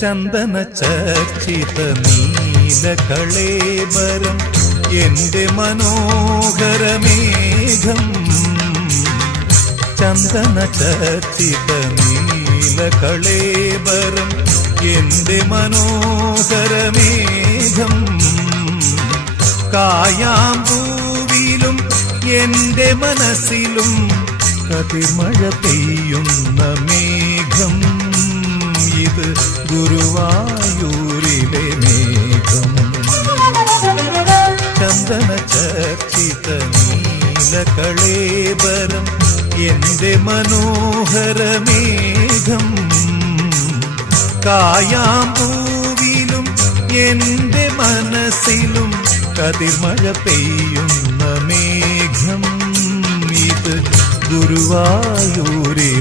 ചന്ദന ചർച്ചിത നീലകളേബരം എൻ്റെ മനോഹരമേഘം ചന്ദന ചർച്ചിത നീലകളേബരം എൻ്റെ മനോഹരമേഘം കായാമ്പൂവിലും എന്റെ മനസ്സിലും കതിർമഴ പെയ്യുന്ന മേ ഗുരുവായൂരിലെ മേഘം ചന്ദന ചർച്ചിത നീലകളേബരം എന്റെ മനോഹര മേഘം കായാമ്പൂവിലും എന്റെ മനസ്സിലും കതിർമഴ പെയ്യുന്ന മേഘം ഇത് ഗുരുവായൂരേ